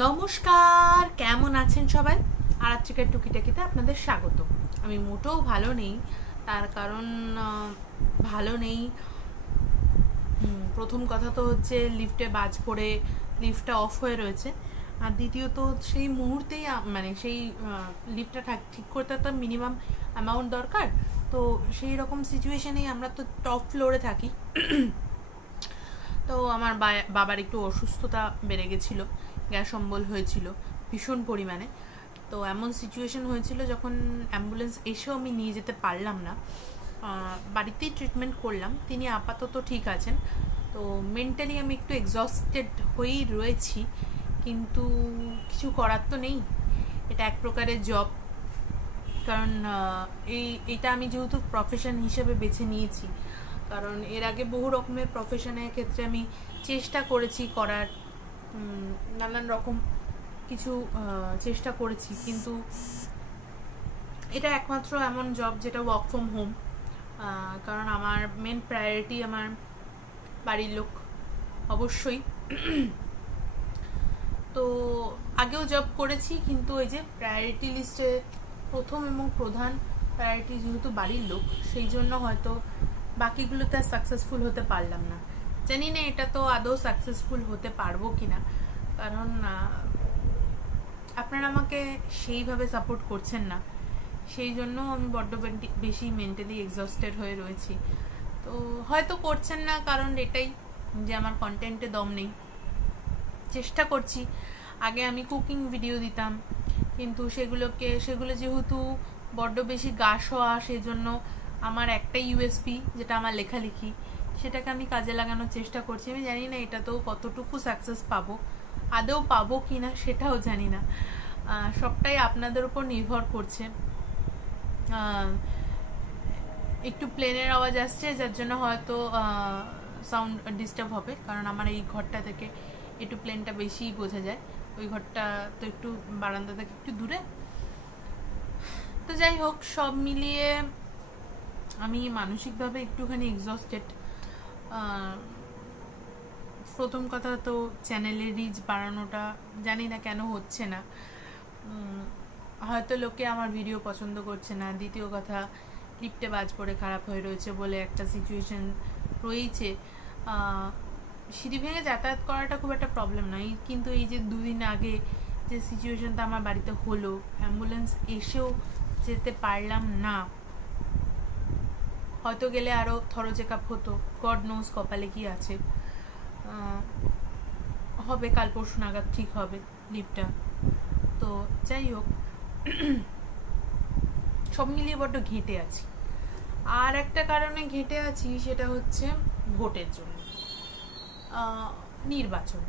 নমস্কার, কেমন আছেন সবাই? আরাত্রিকার টুকিটাকিতে আপনাদের স্বাগত। আমি মোটেও ভালো নেই, তার কারণ ভালো নেই। প্রথম কথা তো হচ্ছে লিফটে বাজ পড়ে লিফটটা অফ হয়ে রয়েছে, আর দ্বিতীয়ত সেই মুহূর্তেই মানে সেই লিফটটা ঠিক করতে একটা মিনিমাম অ্যামাউন্ট দরকার। তো সেই রকম সিচুয়েশনেই আমরা তো টপ ফ্লোরে থাকি। তো আমার বাবার একটু অসুস্থতা বেড়ে গেছিলো, গ্যাস অম্বল হয়েছিল ভীষণ পরিমাণে। তো এমন সিচুয়েশন হয়েছিল যখন অ্যাম্বুলেন্স এসেও আমি নিয়ে যেতে পারলাম না, বাড়িতেই ট্রিটমেন্ট করলাম। তিনি আপাতত ঠিক আছেন। তো মেন্টালি আমি একটু এক্সস্টেড হয়েই রয়েছি, কিন্তু কিছু করার তো নেই, এটা এক প্রকারের জব। কারণ এইটা আমি যেহেতু প্রফেশন হিসেবে বেছে নিয়েছি, কারণ এর আগে বহু রকমের প্রফেশনের ক্ষেত্রে আমি চেষ্টা করেছি করার, নানান রকম কিছু চেষ্টা করেছি, কিন্তু এটা একমাত্র এমন জব যেটা ওয়ার্ক ফ্রম হোম। কারণ আমার মেন প্রায়োরিটি আমার বাড়ির লোক অবশ্যই। তো আগেও জব করেছি, কিন্তু ওই যে প্রায়োরিটি লিস্টে প্রথম এবং প্রধান প্রায়োরিটি যেহেতু বাড়ির লোক, সেই জন্য হয়তো বাকিগুলোতে সাকসেসফুল হতে পারলাম না। জানি না এটা তো আদৌ সাকসেসফুল হতে পারবো কিনা, কারণ আপনারা আমাকে সেইভাবে সাপোর্ট করছেন না, সেই জন্য আমি বড্ড বেশি মেন্টালি এক্সস্টেড হয়ে রয়েছি। তো হয়তো করছেন না কারণ এটাই যে আমার কন্টেন্টে দম নেই। চেষ্টা করছি, আগে আমি কুকিং ভিডিও দিতাম, কিন্তু সেগুলো যেহেতু বড্ড বেশি গা শোয়া, সেই জন্য আমার একটাই ইউএসপি যেটা আমার লেখালেখি, সেটাকে আমি কাজে লাগানোর চেষ্টা করছি। আমি জানি না এটা তো কতটুকু সাকসেস পাবো, আদৌ পাবো কি না সেটাও জানি না, সবটাই আপনাদের উপর নির্ভর করছে। একটু প্লেনের আওয়াজ আসছে, যার জন্য হয়তো সাউন্ড ডিস্টার্ব হবে, কারণ আমার এই ঘরটা থেকে একটু প্লেনটা বেশি বোঝা যায়। ওই ঘরটা তো একটু বারান্দা থেকে একটু দূরে। তো যাই হোক, সব মিলিয়ে আমি মানসিকভাবে একটুখানি এক্সস্টেড। প্রথম কথা তো চ্যানেলের রিচ বাড়ানোটা জানি না কেন হচ্ছে না, হয়তো লোকে আমার ভিডিও পছন্দ করছে না। দ্বিতীয় কথা, লিফটে বাজ পড়ে খারাপ হয়ে রয়েছে বলে একটা সিচুয়েশন রয়েছে। সিঁড়ি ভেঙে যাতায়াত করাটা খুব একটা প্রবলেম নয়, কিন্তু এই যে দুদিন আগে যে সিচুয়েশনটা আমার বাড়িতে হলো, অ্যাম্বুলেন্স এসেও যেতে পারলাম না। হয়তো গেলে আরও থরো চেক আপ হতো, গড নোজ কপালে কি আছে। হবে কাল পরশু নাগাদ ঠিক হবে লিফটটা। তো যাই হোক, সব মিলিয়ে বড্ড ঘেঁটে আছি। আর একটা কারণে ঘেঁটে আছি, সেটা হচ্ছে ভোটের জন্য। নির্বাচন,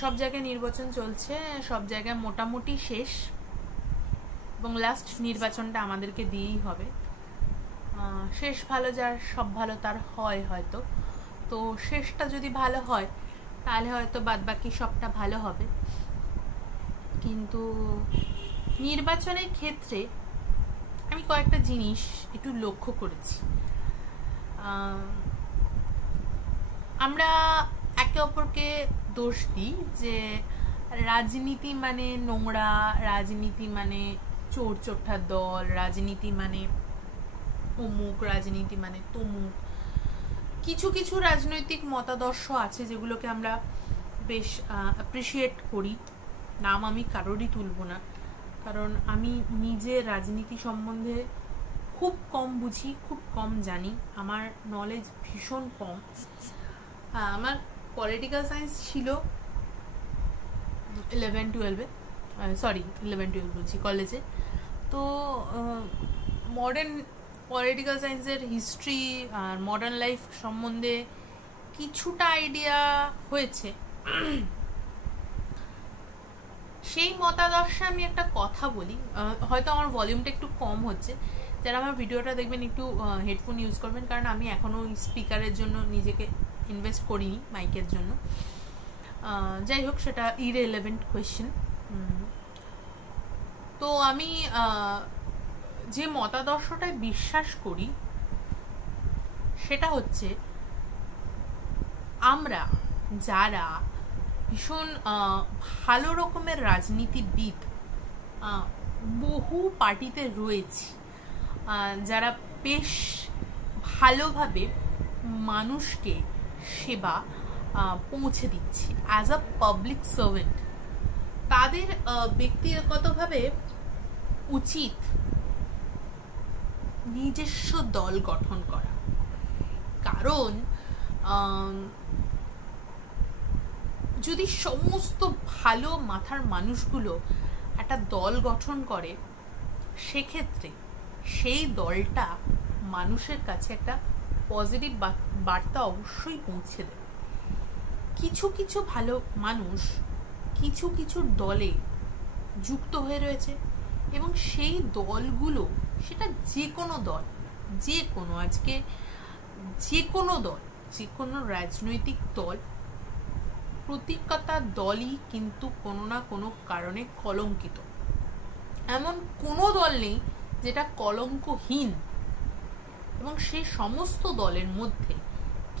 সব জায়গায় নির্বাচন চলছে, সব জায়গায় মোটামুটি শেষ, এবং লাস্ট নির্বাচনটা আমাদেরকে দিয়েই হবে। শেষ ভালো যার, সব ভালো তার হয় হয়তো। তো শেষটা যদি ভালো হয় তাহলে হয়তো বাদবাকি সবটা ভালো হবে। কিন্তু নির্বাচনের ক্ষেত্রে আমি কয়েকটা জিনিস একটু লক্ষ্য করেছি। আমরা একে অপরকে দোষ দিই যে রাজনীতি মানে নোংরা, রাজনীতি মানে চোর চোট্টার দল, রাজনীতি মানে অমুক, রাজনীতি মানে তমুক। কিছু কিছু রাজনৈতিক মতাদর্শ আছে যেগুলোকে আমরা বেশ অ্যাপ্রিসিয়েট করি, নাম আমি কারোরই তুলব না, কারণ আমি নিজে রাজনীতি সম্বন্ধে খুব কম বুঝি, খুব কম জানি, আমার নলেজ ভীষণ কম। আমার পলিটিক্যাল সায়েন্স ছিল 11-12 বলছি, কলেজে। তো মডার্ন পলিটিক্যাল সায়েন্সের হিস্ট্রি আর মডার্ন লাইফ সম্বন্ধে কিছুটা আইডিয়া হয়েছে। সেই মতাদর্শে আমি একটা কথা বলি, হয়তো আমার ভলিউমটা একটু কম হচ্ছে, যারা আমার ভিডিওটা দেখবেন একটু হেডফোন ইউজ করবেন, কারণ আমি এখনও স্পিকারের জন্য নিজেকে ইনভেস্ট করিনি, মাইকের জন্য। যাই হোক, সেটা ইররিলেভেন্ট কোয়েশ্চেন। তো আমি যে মতাদর্শটায় বিশ্বাস করি সেটা হচ্ছে, আমরা যারা ভীষণ ভালো রকমের রাজনীতিবিদ বহু পার্টিতে রয়েছে, যারা বেশ ভালোভাবে মানুষকে সেবা পৌঁছে দিচ্ছে অ্যাজ আ পাবলিক সার্ভেন্ট। তাদের ব্যক্তিগতভাবে উচিত নিজস্ব দল গঠন করা, কারণ যদি সমস্ত ভালো মাথার মানুষগুলো একটা দল গঠন করে, সেক্ষেত্রে সেই দলটা মানুষের কাছে একটা পজিটিভ বার্তা অবশ্যই পৌঁছে দেবে। কিছু কিছু ভালো মানুষ কিছু কিছু দলে যুক্ত হয়ে রয়েছে, এবং সেই দলগুলো, সেটা যে কোনো দল, যে কোনো আজকে যে কোনো দল, যে কোনো রাজনৈতিক দল, প্রত্যেকটা দলই কিন্তু কোনো না কোনো কারণে কলঙ্কিত। এমন কোনো দল নেই যেটা কলঙ্কহীন। এবং সেই সমস্ত দলের মধ্যে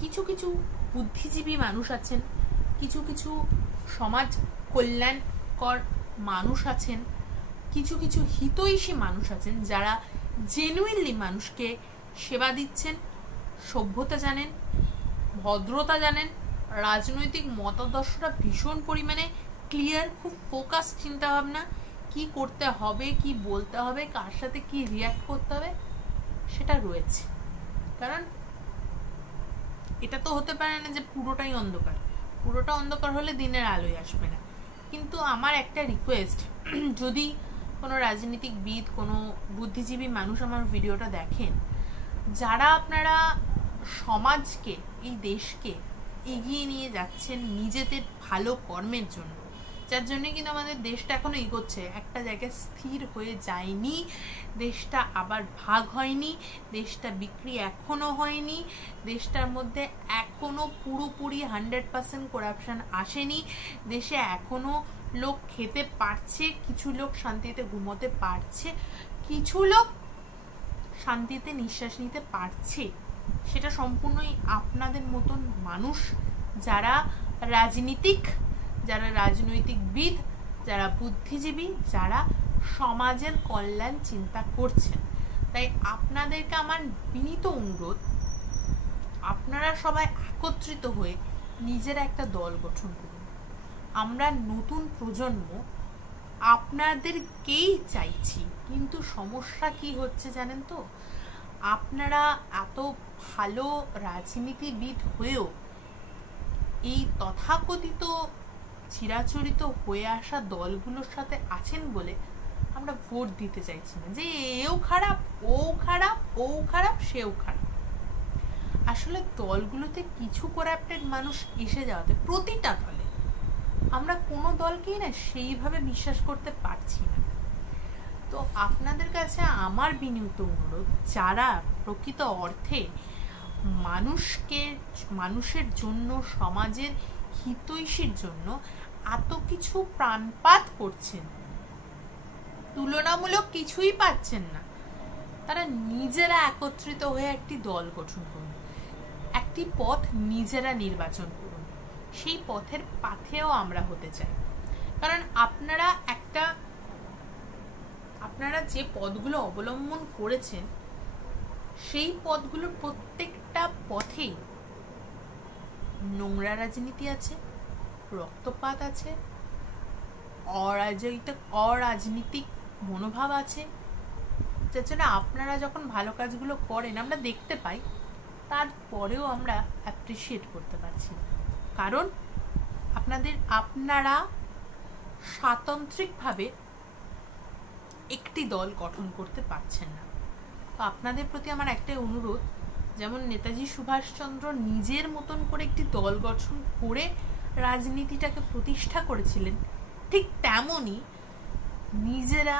কিছু কিছু বুদ্ধিজীবী মানুষ আছেন, কিছু কিছু সমাজ কল্যাণকর মানুষ আছেন, কিছু কিছু হিতৈষী মানুষ আছেন, যারা জেনুইনলি মানুষকে সেবা দিচ্ছেন, সভ্যতা জানেন, ভদ্রতা জানেন, রাজনৈতিক মতাদর্শটা ভীষণ পরিমাণে ক্লিয়ার, খুব ফোকাস চিন্তাভাবনা, কি করতে হবে, কি বলতে হবে, কার সাথে কি রিয়াক্ট করতে হবে, সেটা রয়েছে। কারণ এটা তো হতে পারে না যে পুরোটাই অন্ধকার, পুরোটা অন্ধকার হলে দিনের আলোয় আসবে না। কিন্তু আমার একটা রিকোয়েস্ট, যদি কোনো রাজনীতিকবিদ, কোনো বুদ্ধিজীবী মানুষ আমার ভিডিওটা দেখেন, যারা আপনারা সমাজকে, এই দেশকে এগিয়ে নিয়ে যাচ্ছেন নিজেদের ভালো কর্মের জন্য, যার জন্য কিন্তু আমাদের দেশটা এখনো এগোচ্ছে, একটা জায়গায় স্থির হয়ে যায়নি, দেশটা আবার ভাগ হয়নি, দেশটা বিক্রি এখনো হয়নি, দেশটার মধ্যে এখনো পুরোপুরি 100% করাপশন আসেনি, দেশে এখনো লোক খেতে পারছে, কিছু লোক শান্তিতে ঘুমোতে পারছে, কিছু লোক শান্তিতে নিঃশ্বাস নিতে পারছে, সেটা সম্পূর্ণই আপনাদের মতন মানুষ, যারা রাজনৈতিকবিদ, যারা বুদ্ধিজীবী, যারা সমাজের কল্যাণ চিন্তা করছেন। তাই আপনাদেরকে আমার বিনীত অনুরোধ, আপনারা সবাই একত্রিত হয়ে নিজের একটা দল গঠন করুন। আমরা নতুন প্রজন্ম আপনাদেরকেই চাইছি, কিন্তু সমস্যা কি হচ্ছে জানেন তো, আপনারা এত ভালো রাজনীতিবিদ হয়েও এই তথাকথিত চিরাচরিত হয়ে আসা দলগুলোর সাথে আছেন বলে আমরা ভোট দিতে চাইছি না, যে এও খারাপ, ও খারাপ, ও খারাপ, সেও খারাপ। আসলে দলগুলোতে কিছু করাপ্টেড মানুষ এসে যাওয়াতে, প্রতিটা দলে আমরা কোনো দলকেই না সেইভাবে বিশ্বাস করতে পারছি না। তো আপনাদের কাছে আমার বিনীত অনুরোধ, যারা প্রকৃত অর্থে মানুষের জন্য, সমাজের হিতৈষীর জন্য এত কিছু প্রাণপাত করছেন, তুলনামূলক কিছুই পাচ্ছেন না, তারা নিজেরা একত্রিত হয়ে একটি দল গঠন করুন, একটি পথ নিজেরা নির্বাচন করুন। সেই পথের পাথেও আমরা হতে চাই। কারণ আপনারা যে পথগুলো অবলম্বন করেছেন, সেই পথগুলোর প্রত্যেকটা পথেই নোংরা রাজনীতি আছে, রক্তপাত আছে, অরাজনীতিক মনোভাব আছে, যার জন্য আপনারা যখন ভালো কাজগুলো করেন আমরা দেখতে পাই, তারপরেও আমরা অ্যাপ্রিসিয়েট করতে পারছি না। কারণ আপনারা স্বাতন্ত্রিকভাবে একটি দল গঠন করতে পারছেন না। তো আপনাদের প্রতি আমার একটাই অনুরোধ, যেমন নেতাজি সুভাষচন্দ্র নিজের মতন করে একটি দল গঠন করে রাজনীতিটাকে প্রতিষ্ঠা করেছিলেন, ঠিক তেমনই নিজেরা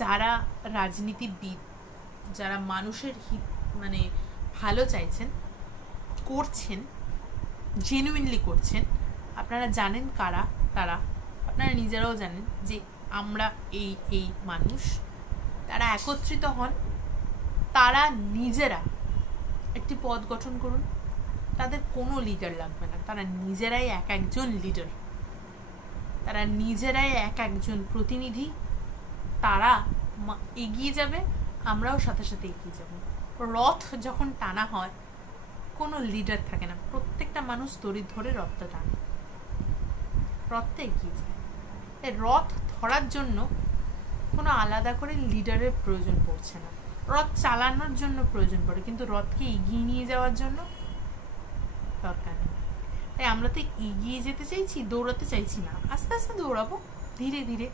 যারা রাজনীতিবিদ, যারা মানুষের হিত ভালো চাইছেন, করছেন, জেনুইনলি করছেন, আপনারা জানেন কারা তারা, আপনারা নিজেরাও জানেন যে আমরা এই মানুষ, তারা একত্রিত হন, তারা নিজেরা একটি পথ গঠন করুন, তাদের কোনো লিডার লাগবে না, তারা নিজেরাই এক একজন লিডার, তারা নিজেরাই এক একজন প্রতিনিধি। তারা এগিয়ে যাবে, আমরাও সাথে সাথে এগিয়ে যাব। রথ যখন টানা হয় কোনো লিডার থাকে না, প্রত্যেকটা মানুষ দড়ি ধরে রথটা টানে, রথটা এগিয়ে যায়। এই রথ ধরার জন্য কোনো আলাদা করে লিডারের প্রয়োজন পড়ছে না, রথ চালানোর জন্য প্রয়োজন পড়ে, কিন্তু রথকে এগিয়ে নিয়ে যাওয়ার জন্য দরকার নেই। তাই আমরা তো এগিয়ে যেতে চাইছি, দৌড়াতে চাইছি না, আস্তে আস্তে দৌড়াবো ধীরে ধীরে।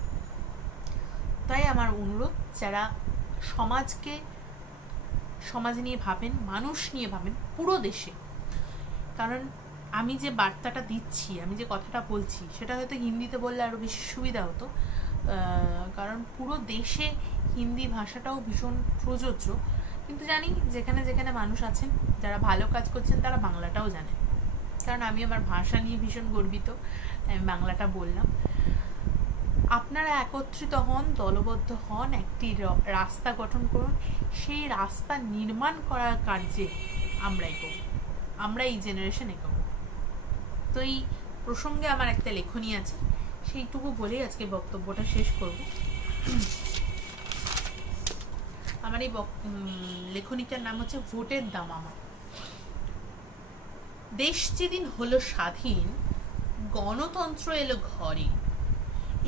তাই আমার অনুরোধ, যারা সমাজ নিয়ে ভাবেন, মানুষ নিয়ে ভাবেন, পুরো দেশে, কারণ আমি যে বার্তাটা দিচ্ছি, আমি যে কথাটা বলছি, সেটা হয়তো হিন্দিতে বললে আরো বেশি সুবিধা হতো, কারণ পুরো দেশে হিন্দি ভাষাটাও ভীষণ প্রযোজ্য। কিন্তু জানি যেখানে যেখানে মানুষ আছেন যারা ভালো কাজ করছেন তারা বাংলাটাও জানেন, কারণ আমি আমার ভাষা নিয়ে ভীষণ গর্বিত, আমি বাংলাটা বললাম। আপনারা একত্রিত হন, দলবদ্ধ হন, একটি রাস্তা গঠন করুন, সেই রাস্তা নির্মাণ করার কার্যে আমরা এগোবো, আমরা এই জেনারেশন এগোবো। তো এই প্রসঙ্গে আমার একটা লেখনী আছে, সেইটুকু বলেই আজকে বক্তব্যটা শেষ করব। আমার এই লেখনীটার নাম হচ্ছে ভোটের দাম আমার। দেশ যেদিন হলো স্বাধীন, গণতন্ত্র এলো ঘরে,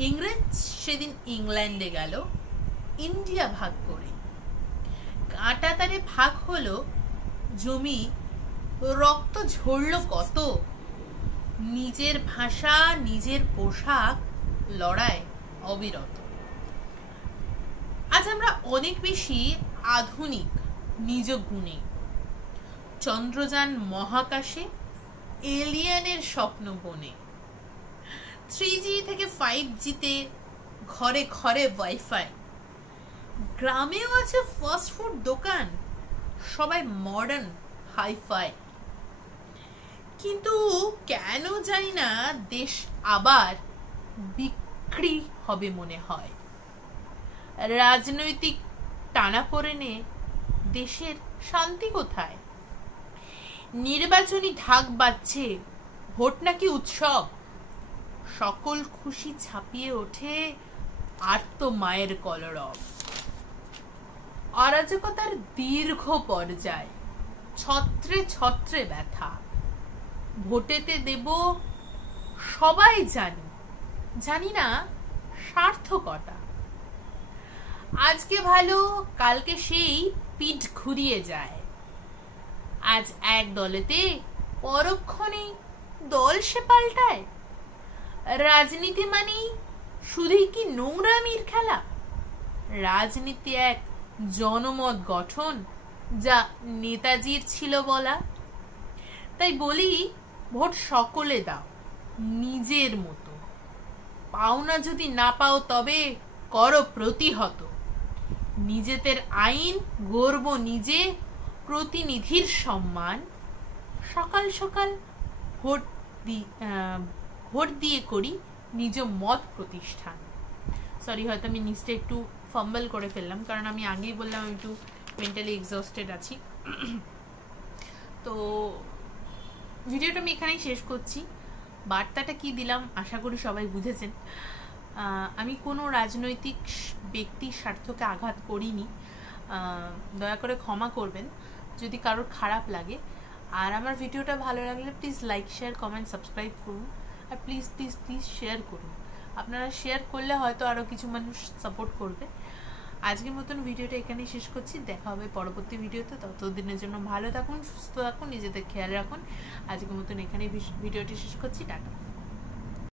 ইংরেজ সেদিন ইংল্যান্ডে গেল ইন্ডিয়া ভাগ করে, কাঁটা তারে ভাগ হলো জমি, রক্ত ঝরল কত, নিজের ভাষা নিজের পোশাক, লড়াই অবিরত। আজ আমরা অনেক বেশি আধুনিক নিজ গুণে, চন্দ্রযান মহাকাশে, এলিয়েনের স্বপ্ন বনে, 3G থেকে 5Gতে ঘরে ঘরে ওয়াইফাই, গ্রামেও আছে ফাস্ট ফুড দোকান, সবাই মডার্ন হাইফাই। কিন্তু কেন জানি না দেশ আবার বিক্রি হবে মনে হয়। রাজনৈতিক টানাপোড়েনে দেশের শান্তি কোথায়? নির্বাচনী ঢাক বাজছে, ভোট নাকি উৎসব, সকল খুশি ছাপিয়ে ওঠে আর্ত মায়ের কলরব। অরাজকতার দীর্ঘ পর্যায়, ছত্রে ছত্রে ব্যথা, ভোটেতে দেব সবাই জানি না সার্থকতা। আজকে ভালো, কালকে সেই পিঠ ঘুরিয়ে যায়, আজ এক দলেতে পরক্ষণে দল সে পাল্টায়। রাজনীতি মানে শুধুই কি নোংরামির খেলা? রাজনীতি এক জনমত গঠন, যা নেতাজির ছিল বলা। তাই বলি, ভোট সকলে দাও নিজের মতো, পাওনা যদি না পাও তবে করো প্রতিহত। নিজেদের আইন গর্ব নিজে, প্রতিনিধির সম্মান, সকাল সকাল ভোট দিয়ে করি নিজ মত প্রতিষ্ঠান। সরি, হয়তো আমি নিচটা একটু ফাম্বল করে ফেললাম, কারণ আমি আগেই বললাম আমি একটু মেন্টালি এক্সস্টেড আছি। তো ভিডিওটা আমি এখানেই শেষ করছি। বার্তাটা কি দিলাম আশা করি সবাই বুঝেছেন। আমি কোনো রাজনৈতিক ব্যক্তির স্বার্থকে আঘাত করিনি, দয়া করে ক্ষমা করবেন যদি কারোর খারাপ লাগে। আর আমার ভিডিওটা ভালো লাগলে please like, share, comment, subscribe করুন। আর প্লিজ প্লিজ প্লিজ শেয়ার করুন। আপনারা শেয়ার করলে হয়তো আরও কিছু মানুষ সাপোর্ট করবে। আজকের মতন ভিডিওটা এখানেই শেষ করছি, দেখা হবে পরবর্তী ভিডিওতে। ততদিনের জন্য ভালো থাকুন, সুস্থ থাকুন, নিজেদের খেয়াল রাখুন। আজকের মতন এখানেই ভিডিওটি শেষ করছি, টাটা।